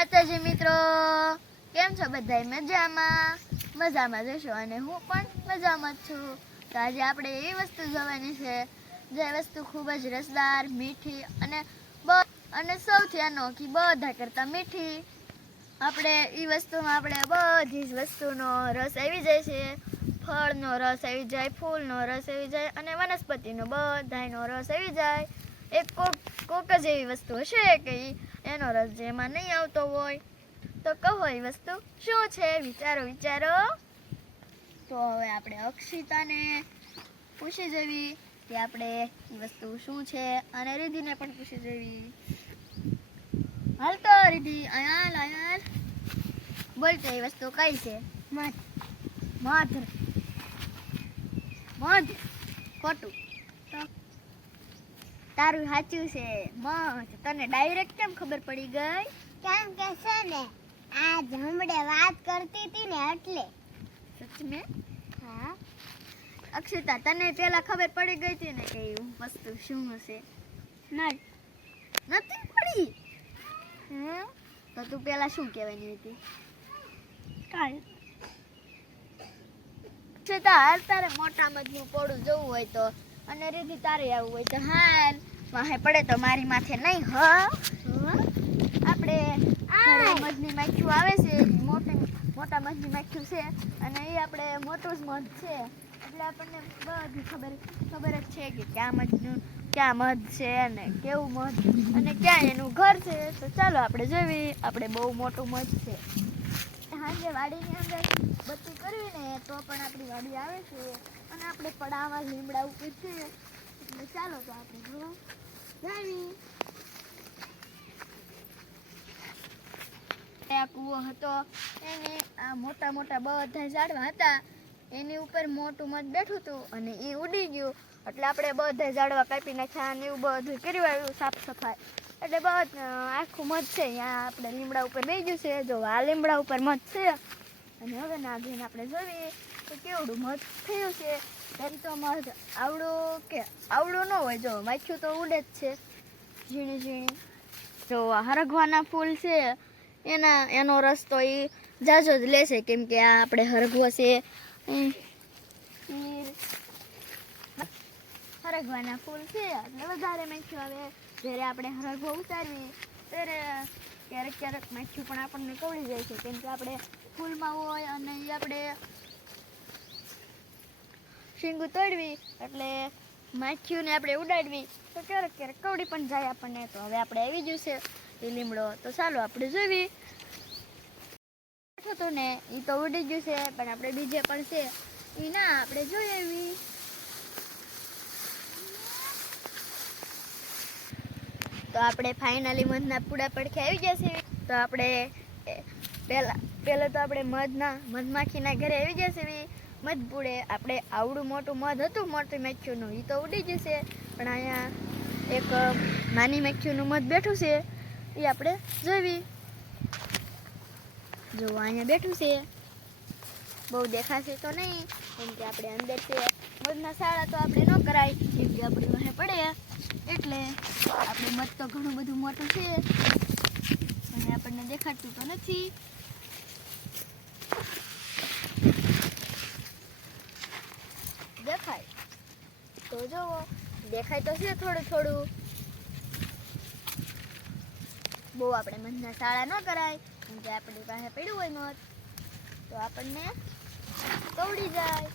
માતાજી મિત્રો, કેમ છો બધાય? મજામાં જશો અને હું પણ મજામાં જ છું. તો આજે આપણે એવી વસ્તુ જોવાની છે જે વસ્તુ ખૂબ જ રસદાર, મીઠી અને સૌથી અનોખી, બધા કરતાં મીઠી. આપણે એ વસ્તુમાં આપણે બધી જ વસ્તુનો રસ આવી જાય છે. ફળનો રસ આવી જાય, ફૂલનો રસ આવી જાય અને વનસ્પતિનો બધાયનો રસ આવી જાય. એક કોક જ એવી વસ્તુ હશે કે એનો રસ જેમાં નહીં આવતો હોય. તો કહો એ વસ્તુ શું છે? વિચારો. તો હવે આપણે અક્ષિતાને પૂછી જવી કે આપણે એ વસ્તુ શું છે, અને રિધિને પણ પૂછી જવી. હાલ તો રિધિ, અહીંયા બોલતો એ વસ્તુ કઈ છે? મધ. ખોટું. તારું સાચું છે, મધ. તને ડાયરેક્ટ કેમ ખબર પડી ગઈ? કેમ કે છે ને આ હમણે વાત કરતી હતી ને એટલે. સચ મેં? હા. અક્ષિતા, તને પેલા ખબર પડી ગઈ હતી ને કે વસ્તુ શું હશે? નથી પડી? તો તું પેલા શું કહેવાની હતી? અક્ષિતા, હાલ તારે મોટા મધનું પોળું જોવું હોય તો, અને રીધિ તારે આવવું હોય તો હાલ. વાહે પડે તો મારી માથે નહીં. આપણે મધની માખીઓ આવે છે, મોટા મધની માખીઓ છે, અને એ આપણે મોટું જ મધ છે. એટલે આપણને બધી ખબર જ છે કે ક્યાં મધ છે અને કેવું મધ અને ક્યાં એનું ઘર છે. તો ચાલો આપણે જોવી. આપણે બહુ મોટું મધ છે. સાંજે વાડીની અંદર બધું કરવી ને તો પણ આપણી વાડી આવે છે, અને આપણે પડામાં લીમડા ઉપર છે. એટલે ચાલો તો આપણે જાવી. આ કૂવો હતો, એને આ મોટા બધા ઝાડવા હતા, એની ઉપર મોટું મધ બેઠું હતું અને એ ઉડી ગયું. એટલે આપણે બધા ઝાડવા કાપી નાખ્યા અને એવું બધું કર્યું, આવ્યું સાફ સફાઈ. એટલે આખું મધ છે અહીંયા આપણે લીમડા ઉપર બેસી ગયું છે. જો આ લીમડા ઉપર મધ છે, અને હવે ના જઈને આપણે જોઈએ તો કેવડું મધ થયું છે. એમ તો મધ આવડું ન હોય. જો માખ્યું તો ઉડે જ છે, ઝીણી. જો હરગવાના ફૂલ છે, એનો રસ તો એ જાજો જ લેશે, કેમ કે આ આપણે હરગવો છે. હરગવાના ફૂલ છે એટલે વધારે માખ્યું આવે. જ્યારે આપણે હરગવો ઉતારવી ત્યારે ક્યારેક માખ્યું પણ આપણને કવડી જાય છે, કેમ કે આપણે ફૂલમાં હોય અને એ આપણે શીંગું તોડવી એટલે માખ્યુંને આપણે ઉડાડવી તો ક્યારેક કવડી પણ જાય આપણને. તો હવે આપણે આવી ગયું છે એ લીમડો, તો ચાલો આપણે જોવી. બેઠું હતું ને એ તો ઉડી ગયું છે, પણ આપણે બીજે પણ છે એ ના આપણે જોઈ આવી. તો આપણે ફાઇનલી મધના પૂડા પડખે આવી ગયા છે. તો આપણે પહેલાં તો આપણે મધમાખીના ઘરે આવી ગયા છે. મધ પૂડે આપણે આવડું મોટું મધ હતું મોટી માખીઓનું, એ તો ઉડી ગયું છે, પણ અહીંયા એક નાની માખીઓનું મધ બેઠું છે, એ આપણે જોવી. જો અહીંયા બેઠું છે, બહુ દેખાશે તો નહીં, કેમ કે આપણે અંદર છે. મધના શાળા તો આપણે ન કરાય, કેમ કે આપણે વાહે પડે. એટલે આપણે મધ તો ઘણું બધું મોટું છે અને આપણને દેખાતું તો નથી. દેખાય તો જોવો, દેખાય તો છે થોડું. બહુ આપણે મધના શાળા ન કરાય, કેમ કે આપણી પાસે પડ્યું હોય મધ તો આપણને કવડી જાય.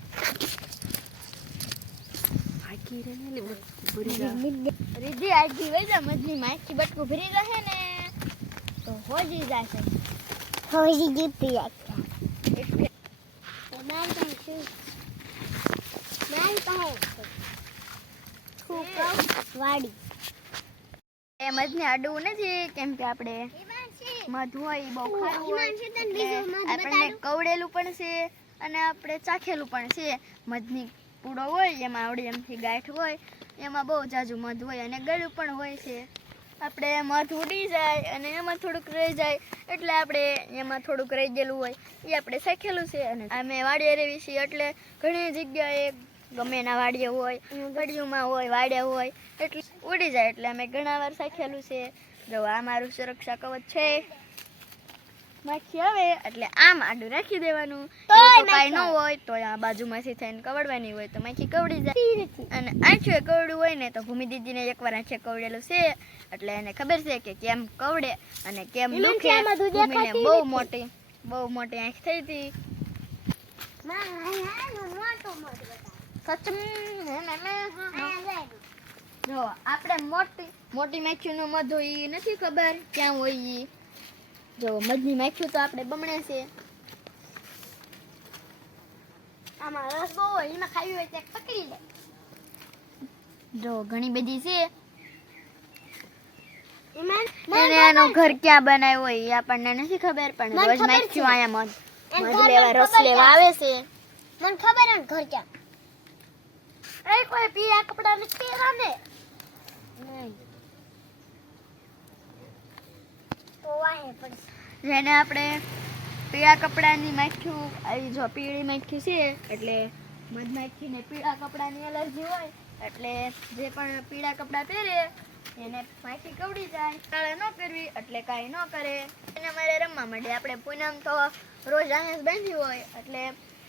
રીધિ આખી વઈ જા, મધની માખી બટકું ભરી રહે ને તો હોજી જશે. હોજી જીતી વાડી એ મધને અડવું નથી, કેમ કે આપણે મધ હોય બહુ ખારું હોય, આપણને કવડેલું પણ છે અને આપણે ચાખેલું પણ છે. મધની પૂડો હોય એમાં આવડી એમથી ગાંઠ હોય, એમાં બહુ જાજુ મધ હોય અને ગળ્યું પણ હોય છે. આપણે મધ ઉડી જાય અને એમાં થોડુંક રહી જાય, એટલે આપણે એમાં થોડુંક રહી ગયેલું હોય એ આપણે ચાખેલું છે. અને અમે વાડીએ રહેવી છીએ એટલે ઘણી જગ્યાએ ગમે એના વાડીએ હોય, ગળ્યુંમાં હોય, વાડિયા હોય, એટલે ઉડી જાય. એટલે અમે ઘણા વાર ચાખેલું છે. જો આ મારું સુરક્ષા કવચ છે. માખી આવે એટલે આમ આડું રાખી દેવાનું. તોય એવું તો કાંઈ ન માખી હોય તો આ બાજુમાંથી થઈને કવડવાની હોય તો માખી કવડી જાય. અને આંચુએ કવડું હોય ને તો ભૂમિ દીદીને એકવાર આંચે કવડેલું છે એટલે એને ખબર છે કે કેમ કવડે અને કેમ એમાં દુખે. ક્યાં બધું ભૂમિને દેખાતી બહુ મોટી આંખ થઈ હતી. જો આપણે મોટી માખીનું મધ હોય ઈ નથી ખબર ક્યાં હોય ઈ. જો મધની માખી તો આપણે બમણે છે. આમાં રસ બહુ હોય એમાં ખાવી હોય ત્યાં પકડી લે. જો ઘણી બધી છે. એમાં એને એનું ઘર ક્યાં બનાવ્યું હોય ઈ આપણને નથી ખબર પણ મને રોજ ખબર માખ્યું છે. અહીંયા એમ મધ ઘર લેવા મને રસ ખબર લેવા છે. આવે છે. મને ખબર હે ને ઘર ક્યાં. એ કોઈ પીળા કપડા નથી પહેરા ને. નહીં. તો વાહે પડશે. જેને આપણે પીળા કપડાની માખ્યું આવી જો પીળી માખી છે એટલે મધમાખીને પીળા કપડાની એલર્જી હોય એટલે જે પણ પીળા કપડાં પહેરે એને માખી કવડી જાય. કાળા ન પહેરવી એટલે કાંઈ ન કરે. એને મારે રમવા માંડે. આપણે પૂનમ તો રોજ અહીંયા જ બાંધ્યું હોય એટલે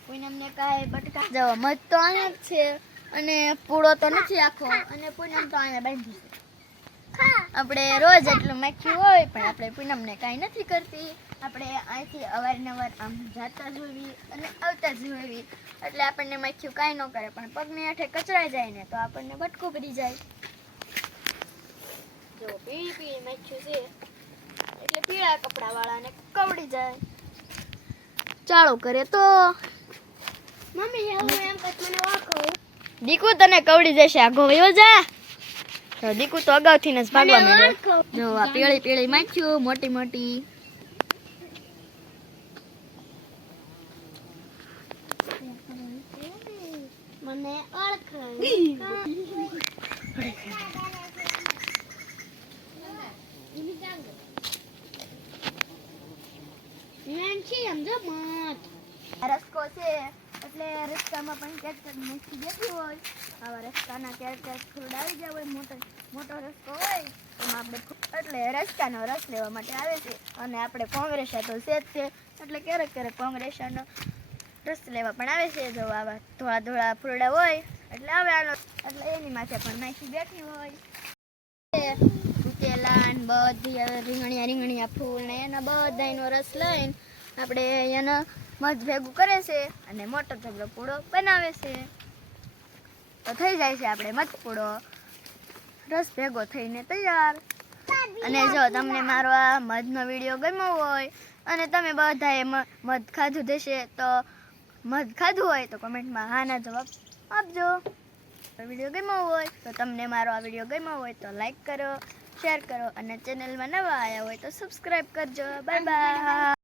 પૂનમને કાંઈ બટકા જો મધ તો અહીંયા જ છે અને પૂળો તો નથી આખો અને પૂનમ તો અહીંયા બાંધ્યું છે. આપણે રોજ એટલું માખ્યું હોય પણ આપણે પૂનમને કાંઈ નથી કરતી. આપણે અહીંથી અવારનવાર આમ જાતા જોવી અને આવતા જોવી એટલે આપણને માખ્યું કાંઈ ન કરે પણ પગની આઠે કચરાઈ જાય ને તો આપણને બટકું પડી જાય. જો પીળી પીળી માખ્યું છે એટલે પીળા કપડાવાળાને કવડી જાય. ચાલુ કરે તો મમ્મી એવું એમ પછી મને ઓળખો. દીકુ તને કવડી જશે. આગો વયો જા. તો દીકુ તો અગાઉથી જ ભાગવા મને માંડ્યો. ઓળખો. જો આ પીળી પીળી માખ્યું મોટી મોટી. મને ઓળખો. રસ્કો છે એટલે રસ્તામાં પણ ક્યાંક ક્યાંક માખી બેઠી હોય. આવા રસ્તાના ક્યારેક ક્યારેક ફૂડ આવી જાય હોય. મોટો રસ્તો હોય એમાં આપણે એટલે રસ્તાનો રસ લેવા માટે આવે છે અને આપણે કોંગ્રેસા તો છે જ છે એટલે ક્યારેક ક્યારેક કોંગ્રેસાનો રસ લેવા પણ આવે છે. જો આવા ધોળા ધોળા ફૂરડા હોય એટલે આવે આનો એટલે એની માથે પણ માખી બેઠી હોય. ઉકેલા ને બધી રીંગણિયા ફૂલ ને એના બધાનો રસ લઈને આપણે એનો મધ ભેગું કરે છે અને મોટો ઢગલો પૂડો બનાવે છે તો થઈ જાય છે આપણે મધ પૂડો રસ ભેગો થઈને તૈયાર. અને જો તમને મારો આ મધનો વિડીયો ગમ્યો હોય અને તમે બધાએ મધ ખાધું દેશે તો મધ ખાધું હોય તો કમેન્ટમાં હાના જવાબ આપજો. વિડીયો ગમ્યો હોય તો તમને મારો આ વિડીયો ગમ્યો હોય તો લાઈક કરો, શેર કરો અને ચેનલમાં નવા આવ્યા હોય તો સબસ્ક્રાઈબ કરજો. Bye bye.